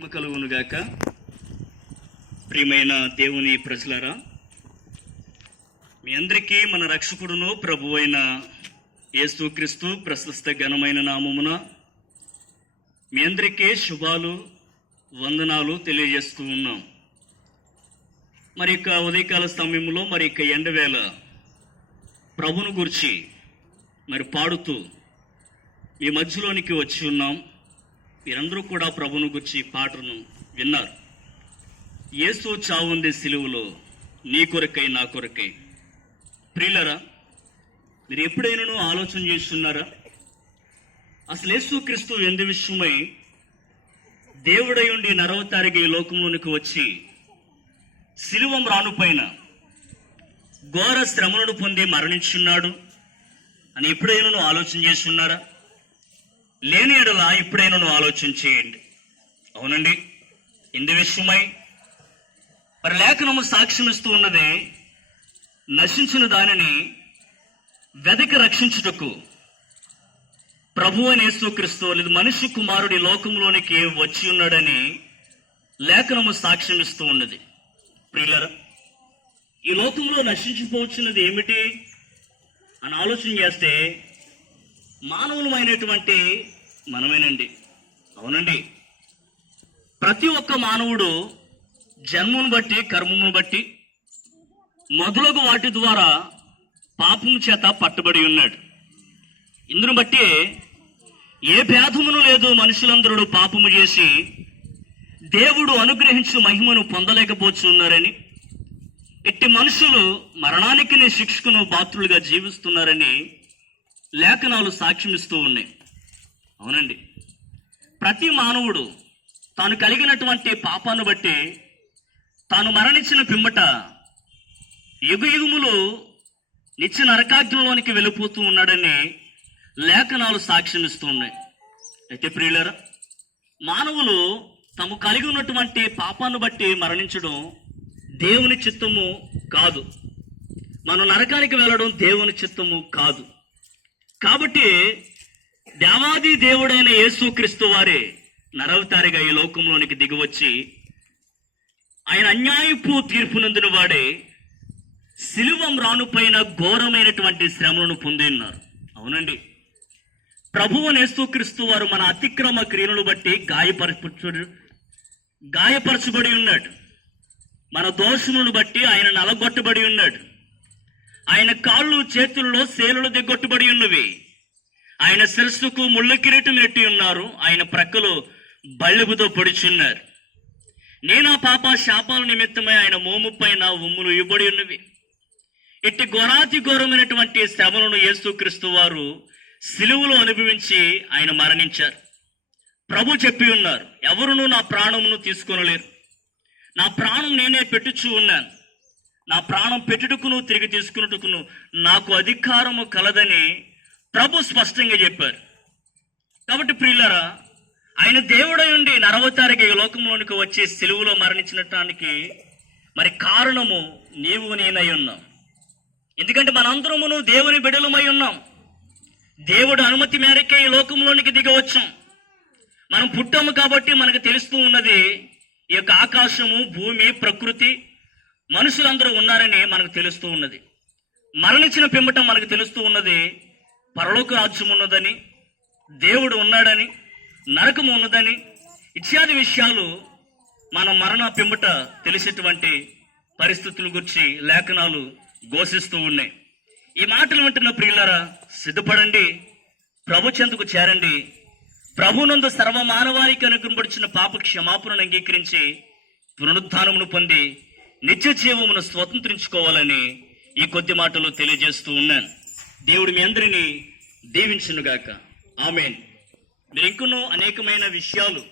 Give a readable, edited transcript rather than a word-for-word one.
మహిమ కలుగునుగాక. ప్రియమైన దేవుని ప్రజలారా, మీ అందరికీ మన రక్షకుడును ప్రభు అయిన యేసుక్రీస్తు ప్రశస్త ఘనమైన నామమున మీ అందరికీ శుభాలు వందనాలు తెలియజేస్తూ ఉన్నాం. మరి ఇక ఉదయకాల సమయంలో మరి ఇక ఎండవేళ ప్రభును గురించి మరి పాడుతూ మీ మధ్యలోనికి వచ్చి ఉన్నాం. మీరందరూ కూడా ప్రభును గురించి పాటను విన్నారు. యేసు చావుంది సిలువలో నీ కొరకై నా కొరకై. ప్రియులరా, మీరు ఎప్పుడైనా ఆలోచన చేస్తున్నారా? అసలు యేసుక్రీస్తు ఎందు విషయమై దేవుడై ఉండి నరవతారిగా ఈ లోకంలోనికి వచ్చి సిలువ మ్రానుపైన ఘోర శ్రమలను పొంది మరణించున్నాడు అని ఎప్పుడైనా ఆలోచన చేస్తున్నారా? లేని ఎడల ఎప్పుడైనా ఆలోచన చేయండి. అవునండి, ఇందు విషయమై మరి లేఖనము సాక్ష్యం ఇస్తూ ఉన్నదే, నశించిన దానిని వెదకి రక్షించుటకు ప్రభు అని యేసుక్రీస్తు లేదు మనిషి కుమారుడి లోకంలోనికి వచ్చి ఉన్నాడని లేఖనము సాక్ష్యం ఇస్తూ ఉన్నది. ప్రియులరా, ఈ లోకంలో నశించిపోవచ్చున్నది ఏమిటి అని ఆలోచన చేస్తే మానవులమైనటువంటి మనమేనండి. అవునండి, ప్రతి ఒక్క మానవుడు జన్మను బట్టి కర్మమును బట్టి మొదలగు వాటి ద్వారా పాపము చేత పట్టుబడి ఉన్నాడు. ఇందును బట్టి ఏ భేదమును లేదు, మనుషులందరూ పాపము చేసి దేవుడు అనుగ్రహించు మహిమను పొందలేకపోతున్నారని, ఇట్టి మనుషులు మరణానికి శిక్షకును పాత్రులుగా జీవిస్తున్నారని లేఖనాలు సాక్ష్యమిస్తూ ఉన్నాయి. అవునండి, ప్రతి మానవుడు తాను కలిగినటువంటి పాపాన్ని బట్టి తాను మరణించిన పిమ్మట యుగయుగములు నిత్య నరకాగ్నిలోనికి వెళ్ళిపోతూ ఉన్నాడని లేఖనాలు సాక్ష్యమిస్తూ ఉన్నాయి. అయితే ప్రియులారా, మానవులు తాము కలిగి ఉన్నటువంటి పాపాన్ని బట్టి మరణించడం దేవుని చిత్తము కాదు. మనం నరకానికి వెళ్ళడం దేవుని చిత్తము కాదు. కాబట్టి దేవాది దేవుడైన యేసుక్రీస్తు వారే నరవతారిగా ఈ లోకంలోనికి దిగివచ్చి ఆయన అన్యాయపు తీర్పునందున వాడే సిలువ మ్రానుపైన ఘోరమైనటువంటి శ్రమలను పొంది ఉన్నారు. అవునండి, ప్రభువు యేసుక్రీస్తు వారు మన అతిక్రమ క్రియలను బట్టి గాయపరచబడి ఉన్నాడు. మన దోషములను బట్టి ఆయన నలగొట్టబడి ఉన్నాడు. ఆయన కాళ్ళు చేతుల్లో సేలులు దిగొట్టుబడి ఉన్నవి. ఆయన శిరస్సుకు ముళ్ళ కిరీటం నెట్టి ఉన్నారు. ఆయన ప్రక్కలు బల్లెపుతో పొడిచున్నారు. నేనా పాప శాపాల నిమిత్తమై ఆయన మోము పైన ఉమ్ములు ఇవ్వబడి ఉన్నవి. ఇట్టి ఘోరాతి ఘోరమైనటువంటి శ్రమలను యేసుక్రీస్తు వారు సిలువలో అనుభవించి ఆయన మరణించారు. ప్రభు చెప్పి ఉన్నారు, ఎవరునూ నా ప్రాణమును తీసుకొనలేరు. నా ప్రాణం నేనే పెట్టుచూ ఉన్నాను. నా ప్రాణం పెట్టుటకును తిరిగి తీసుకున్నట్టుకును నాకు అధికారము కలదని ప్రభు స్పష్టంగా చెప్పారు. కాబట్టి ప్రియులారా, ఆయన దేవుడై ఉండి నరవతారిగా ఈ లోకంలోనికి వచ్చి సిలువలో మరణించినటానికి మరి కారణము నీవు నేనై ఉన్నాం. ఎందుకంటే మనందరమును దేవుని బిడ్డలమై ఉన్నాం. దేవుడు అనుమతి మేరకే ఈ లోకంలోనికి దిగవచ్చాం. మనం పుట్టాము కాబట్టి మనకు తెలుస్తూ ఉన్నది ఈ యొక్క ఆకాశము, భూమి, ప్రకృతి, మనుషులందరూ ఉన్నారని మనకు తెలుస్తూ ఉన్నది. మరణించిన పిమ్మట మనకు తెలుస్తూ ఉన్నది పరలోక రాజ్యం ఉన్నదని, దేవుడు ఉన్నాడని, నరకము ఉన్నదని, ఇత్యాది విషయాలు మన మరణ పిమ్మట తెలిసేటువంటి పరిస్థితుల గురించి లేఖనాలు ఘోషిస్తూ ఉన్నాయి. ఈ మాటలు వింటున్న ప్రియులారా, సిద్ధపడండి, ప్రభు చెంతకు చేరండి. ప్రభునందు సర్వమానవానికి అనుగ్రహించిన పాప క్షమాపణను అంగీకరించి పునరుద్ధానమును పొంది నిత్య జీవమును స్వతంత్రించుకోవాలని ఈ కొద్ది మాటలు తెలియజేస్తూ ఉన్నాను. దేవుడు మీ అందరినీ దీవించునుగాక. ఆమేన్. మీరు ఇంకనూ అనేకమైన విషయాలు